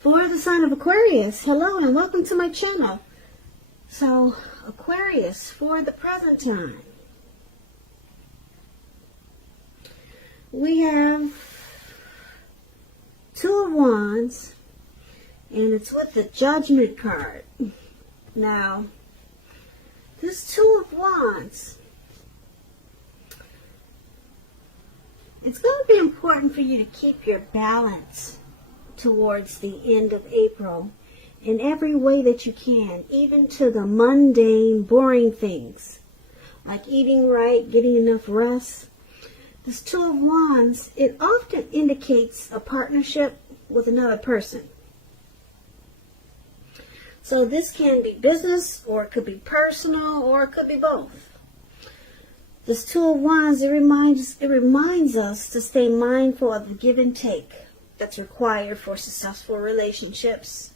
For the sign of Aquarius, hello and welcome to my channel. So, Aquarius, for the present time, we have Two of Wands, and it's with the Judgment card. Now, this Two of Wands, it's going to be important for you to keep your balance towards the end of April in every way that you can, even to the mundane, boring things, like eating right, getting enough rest. This Two of Wands, it often indicates a partnership with another person. So this can be business, or it could be personal, or it could be both. This Two of Wands, it reminds us to stay mindful of the give and take that's required for successful relationships.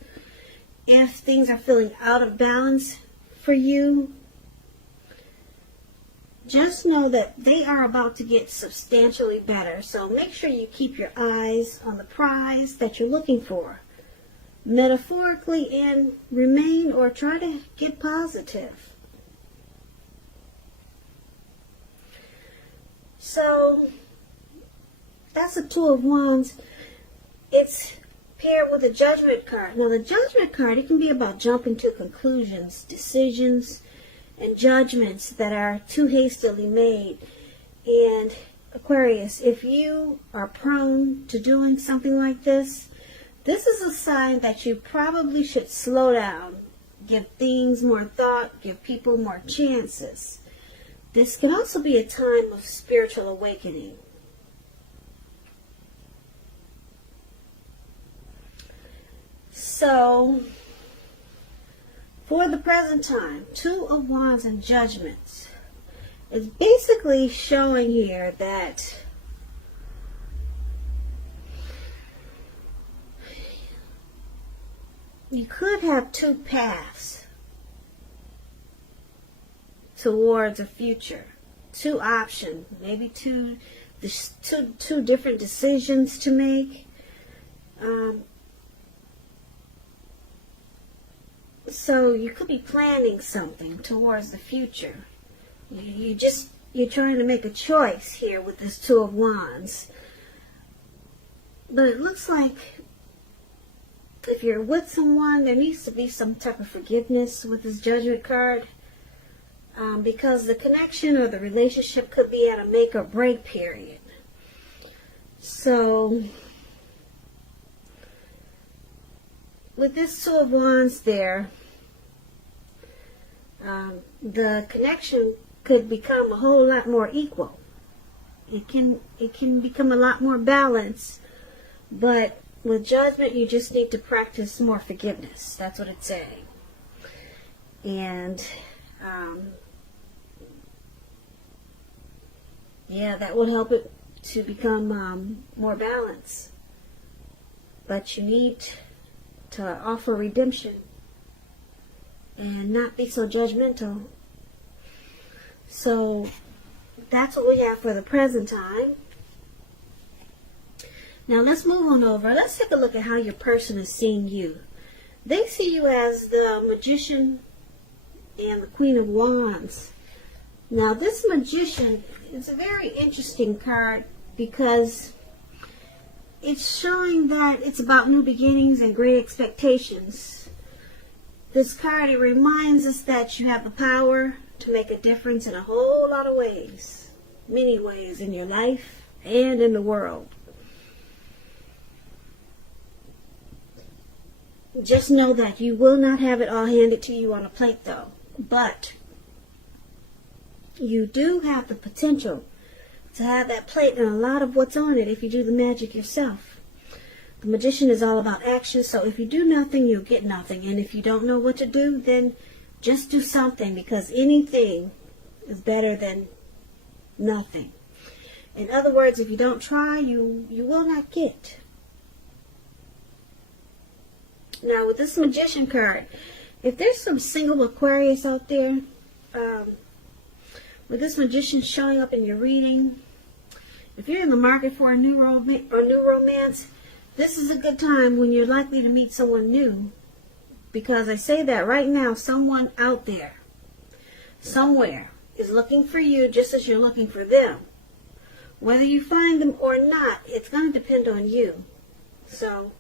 If things are feeling out of balance for you, just know that they are about to get substantially better. So make sure you keep your eyes on the prize that you're looking for, metaphorically, and remain or try to get positive. So that's the Two of Wands. It's paired with the Judgment card. Now the Judgment card, it can be about jumping to conclusions, decisions, and judgments that are too hastily made. And Aquarius, if you are prone to doing something like this is a sign that you probably should slow down, give things more thought, give people more chances. This can also be a time of spiritual awakening. So, for the present time, Two of Wands and Judgments is basically showing here that you could have two paths towards a future, two options, maybe two different decisions to make. So you could be planning something towards the future. You're trying to make a choice here with this Two of Wands. But it looks like if you're with someone, there needs to be some type of forgiveness with this Judgment card. Because the connection or the relationship could be at a make or break period. So, with this Two of Wands there, the connection could become a whole lot more equal. It can become a lot more balanced, but with Judgment, you just need to practice more forgiveness. That's what it's saying. And yeah, that will help it to become more balanced. But you need to offer redemption and not be so judgmental. So that's what we have for the present time. Now let's move on over. Let's take a look at how your person is seeing you. They see you as the Magician and the Queen of Wands. Now this Magician is a very interesting card because it's showing that it's about new beginnings and great expectations. This card, it reminds us that you have the power to make a difference in a whole lot of ways. Many ways in your life and in the world. Just know that you will not have it all handed to you on a plate though. But you do have the potential to have that plate and a lot of what's on it if you do the magic yourself. The Magician is all about action, so if you do nothing, you'll get nothing. And if you don't know what to do, then just do something, because anything is better than nothing. In other words, if you don't try, you will not get. Now, with this Magician card, if there's some single Aquarius out there, with this Magician showing up in your reading, if you're in the market for a new romance, This is a good time when you're likely to meet someone new. Because I say that right now, someone out there, somewhere, is looking for you just as you're looking for them. Whether you find them or not, it's going to depend on you. So,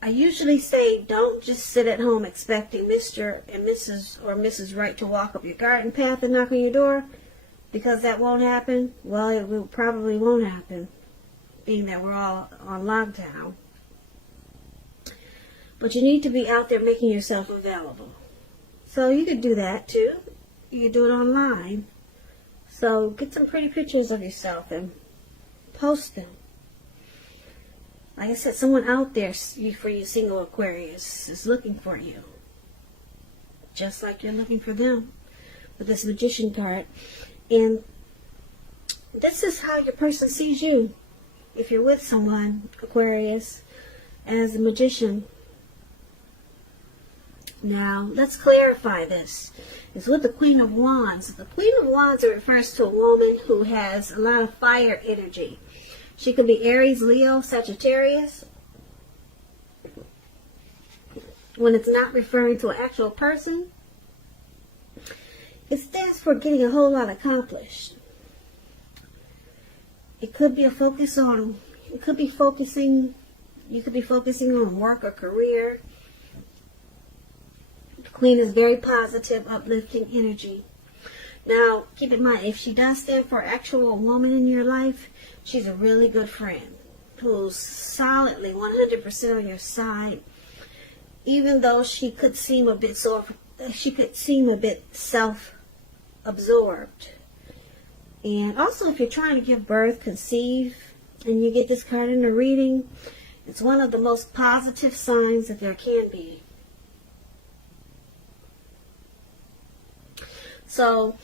I usually say don't just sit at home expecting Mr. and Mrs. or Mrs. Right to walk up your garden path and knock on your door, because that won't happen. Well, it probably won't happen, being that we're all on lockdown. But you need to be out there making yourself available. So you could do that too. You could do it online. So get some pretty pictures of yourself and post them. Like I said, someone out there for you single Aquarius is looking for you. Just like you're looking for them with this Magician card. And this is how your person sees you. If you're with someone, Aquarius, as a Magician. Now, let's clarify this. It's with the Queen of Wands. The Queen of Wands refers to a woman who has a lot of fire energy. She could be Aries, Leo, Sagittarius. When it's not referring to an actual person, it stands for getting a whole lot accomplished. It could be a focus on, you could be focusing on work or career. Queen is very positive, uplifting energy. Now, keep in mind, if she does stand for an actual woman in your life, she's a really good friend who's solidly 100% on your side, even though she could seem a bit self-absorbed. And also, if you're trying to give birth, conceive, and you get this card in the reading, it's one of the most positive signs that there can be. So,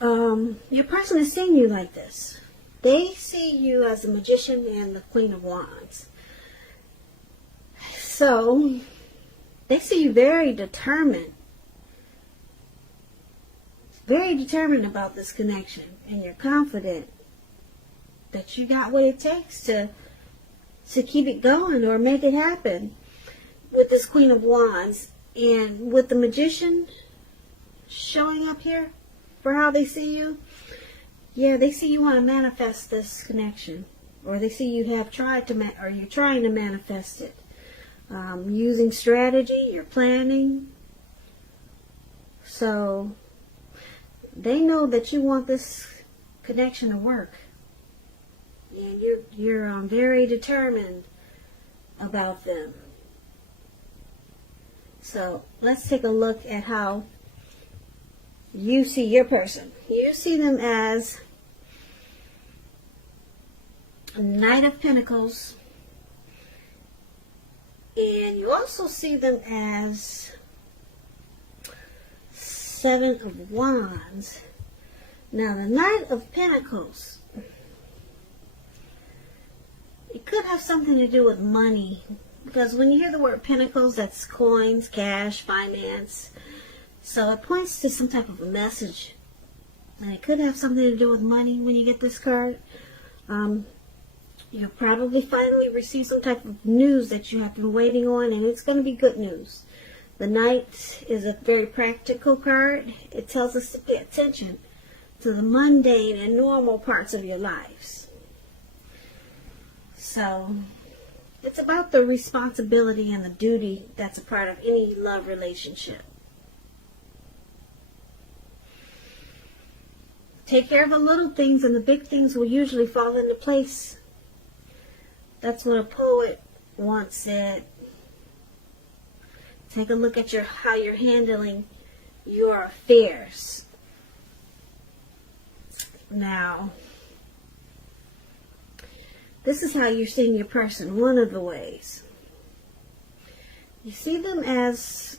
your person is seeing you like this. They see you as a Magician and the Queen of Wands. So, they see you very determined. Very determined about this connection. And you're confident that you got what it takes to keep it going or make it happen with this Queen of Wands. And with the Magician showing up here for how they see you, yeah, they see you want to manifest this connection, or they see you have tried to, or you're trying to manifest it, using strategy, you're planning. So they know that you want this connection to work, and you're very determined about them. So let's take a look at how you see your person. You see them as a Knight of Pentacles, and you also see them as Seven of Wands. Now, the Knight of Pentacles, it could have something to do with money, because when you hear the word Pentacles, that's coins, cash, finance. So it points to some type of a message. And it could have something to do with money when you get this card. You'll probably finally receive some type of news that you have been waiting on, and it's going to be good news. The Knight is a very practical card. It tells us to pay attention to the mundane and normal parts of your lives. So it's about the responsibility and the duty that's a part of any love relationship. Take care of the little things, and the big things will usually fall into place. That's what a poet once said. Take a look at how you're handling your affairs. Now, this is how you're seeing your person, one of the ways. You see them as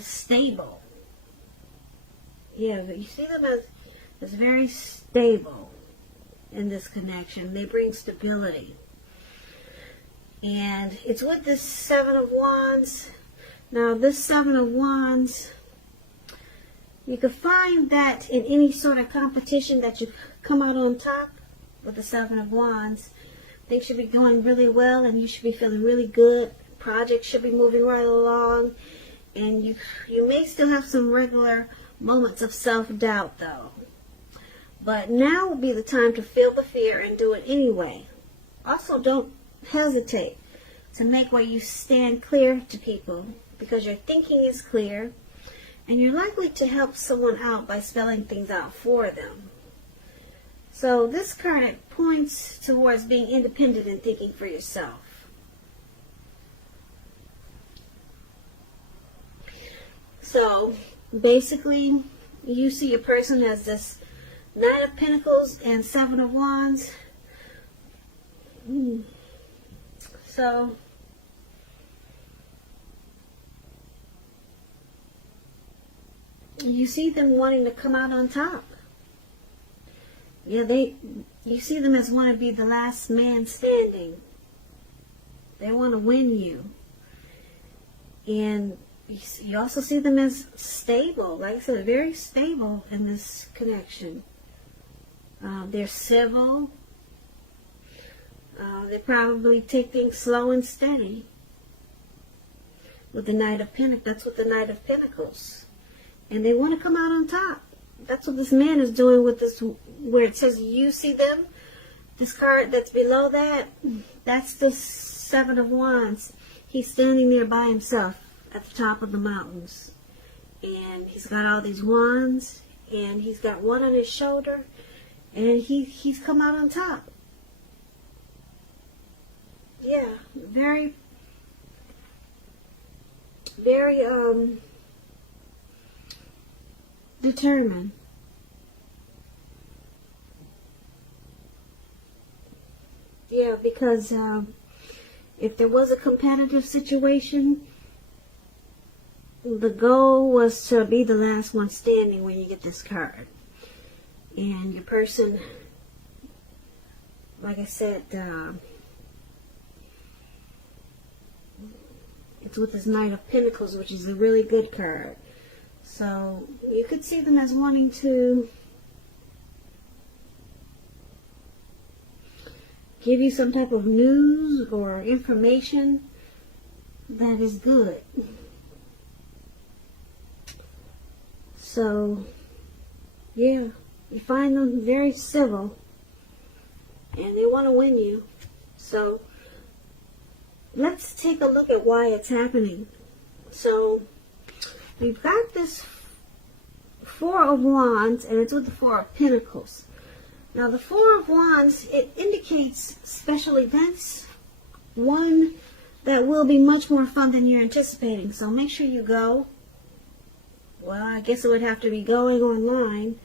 stable. Yeah, but you see them as very stable in this connection. They bring stability. And it's with this Seven of Wands. Now, this Seven of Wands, You could find that in any sort of competition that you come out on top with the Seven of Wands. Things should be going really well and you should be feeling really good. Projects should be moving right along. And you may still have some regular moments of self-doubt though. But now would be the time to feel the fear and do it anyway. Also, don't hesitate to make where you stand clear to people, because your thinking is clear and you're likely to help someone out by spelling things out for them. So this card points towards being independent and thinking for yourself. So basically, you see a person as this Knight of Pentacles and Seven of Wands. So you see them wanting to come out on top. Yeah, you see them as want to be the last man standing. They want to win you. And you also see them as stable. Like I said, very stable in this connection. They're civil. They probably take things slow and steady. With the Knight of Pentacles, that's what the Knight of Pentacles. And they want to come out on top. That's what this man is doing with this, where it says you see them. This card that's below that, that's the Seven of Wands. He's standing there by himself at the top of the mountains. And he's got all these wands. And he's got one on his shoulder. And he's come out on top. Yeah, very determined. Yeah, because if there was a competitive situation, the goal was to be the last one standing when you get this card. And your person, like I said, it's with this Knight of Pentacles, which is a really good card. So you could see them as wanting to give you some type of news or information that is good. So, yeah, you find them very civil and they want to win you. So, let's take a look at why it's happening. So, we've got this Four of Wands, and it's with the Four of Pentacles. Now, the Four of Wands, it indicates special events. One that will be much more fun than you're anticipating. So, make sure you go. Well, I guess it would have to be going online,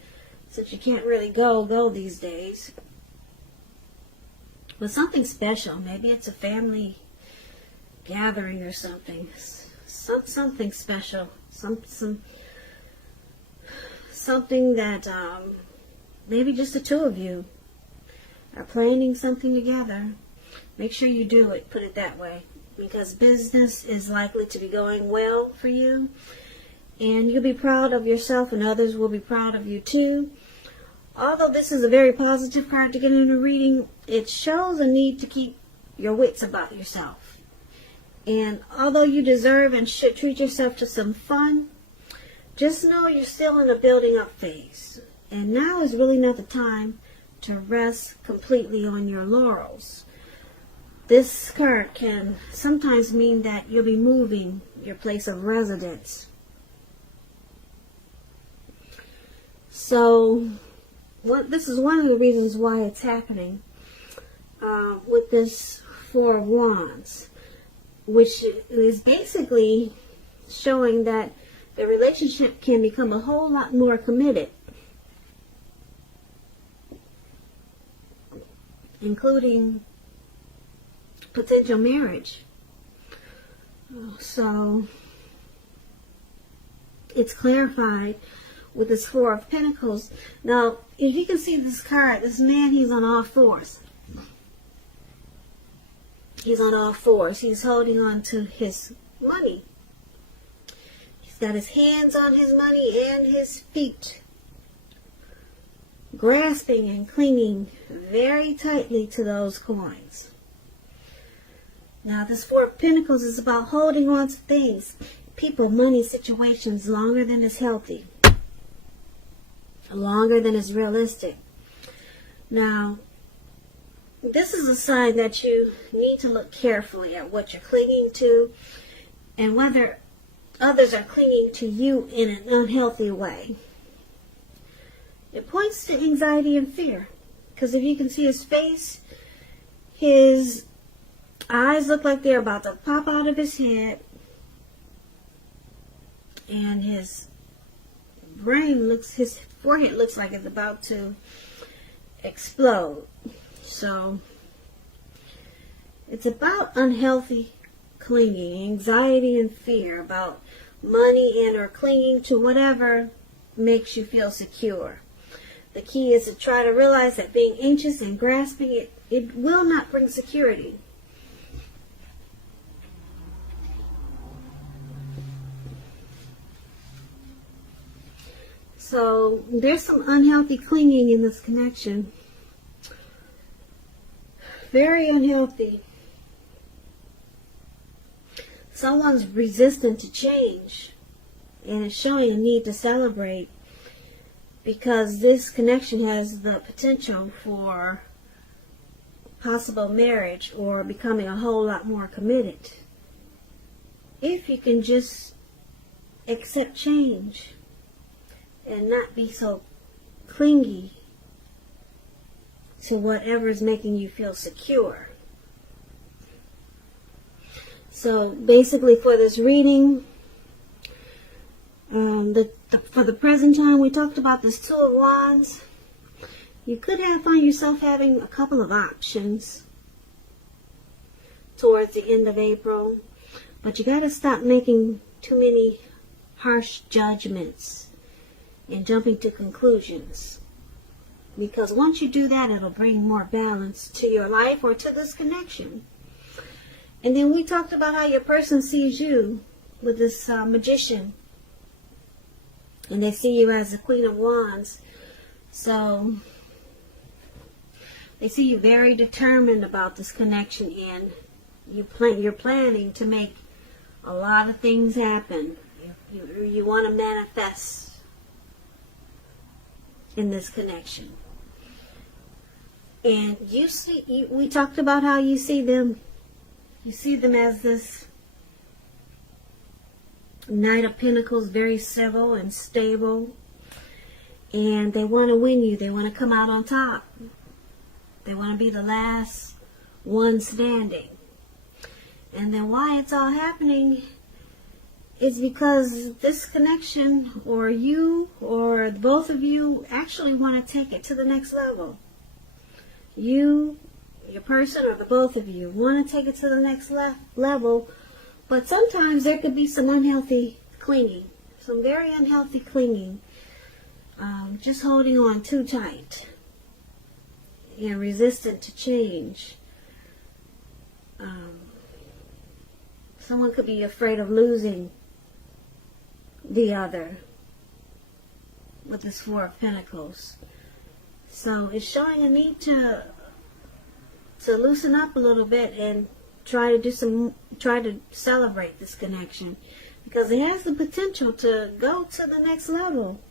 since you can't really go these days. But something special. Maybe it's a family gathering or something. Something special. Something that maybe just the two of you are planning something together. Make sure you do it, put it that way, because business is likely to be going well for you, and you'll be proud of yourself and others will be proud of you too. Although this is a very positive card to get in a reading, it shows a need to keep your wits about yourself. And although you deserve and should treat yourself to some fun, just know you're still in a building up phase. And now is really not the time to rest completely on your laurels. This card can sometimes mean that you'll be moving your place of residence. So, this is one of the reasons why it's happening with this Four of Wands, which is basically showing that the relationship can become a whole lot more committed, including potential marriage. So it's clarified with this Four of Pentacles. Now, if you can see this card, this man, he's on all fours. He's on all fours. He's holding on to his money. got his hands on his money and his feet, grasping and clinging very tightly to those coins. Now, this Four of Pentacles is about holding on to things, people, money, situations longer than is healthy, longer than is realistic. Now, this is a sign that you need to look carefully at what you're clinging to and whether others are clinging to you in an unhealthy way. It points to anxiety and fear, because if you can see his face, his eyes look like they're about to pop out of his head, and his forehead looks like it's about to explode. So it's about unhealthy clinging, anxiety and fear about money and or clinging to whatever makes you feel secure. The key is to try to realize that being anxious and grasping it will not bring security. So there's some unhealthy clinging in this connection. Very unhealthy. Someone's resistant to change and is showing a need to celebrate, because this connection has the potential for possible marriage or becoming a whole lot more committed. If you can just accept change and not be so clingy to whatever is making you feel secure. So basically for this reading, for the present time, we talked about this Two of Wands. You could find yourself having a couple of options towards the end of April, but you got to stop making too many harsh judgments and jumping to conclusions. Because once you do that, it'll bring more balance to your life or to this connection. And then we talked about how your person sees you with this magician. And they see you as the Queen of Wands. So they see you very determined about this connection, and you're planning to make a lot of things happen. You want to manifest in this connection. And we talked about how you see them. You see them as this Knight of Pentacles, very civil and stable. And they want to win you. They want to come out on top. They want to be the last one standing. And then why it's all happening is because this connection, or you, or both of you, actually want to take it to the next level. You, your person, or the both of you want to take it to the next level, but sometimes there could be some unhealthy clinging, some very unhealthy clinging, just holding on too tight and resistant to change. Someone could be afraid of losing the other with this Four of Pentacles. So it's showing a need to loosen up a little bit and try to celebrate this connection, because it has the potential to go to the next level.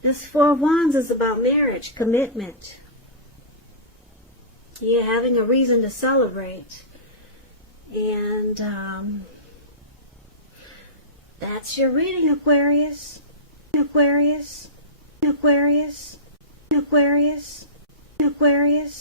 This Four of Wands is about marriage, commitment. Yeah, having a reason to celebrate. And that's your reading, Aquarius. Aquarius. Aquarius. Aquarius. Aquarius.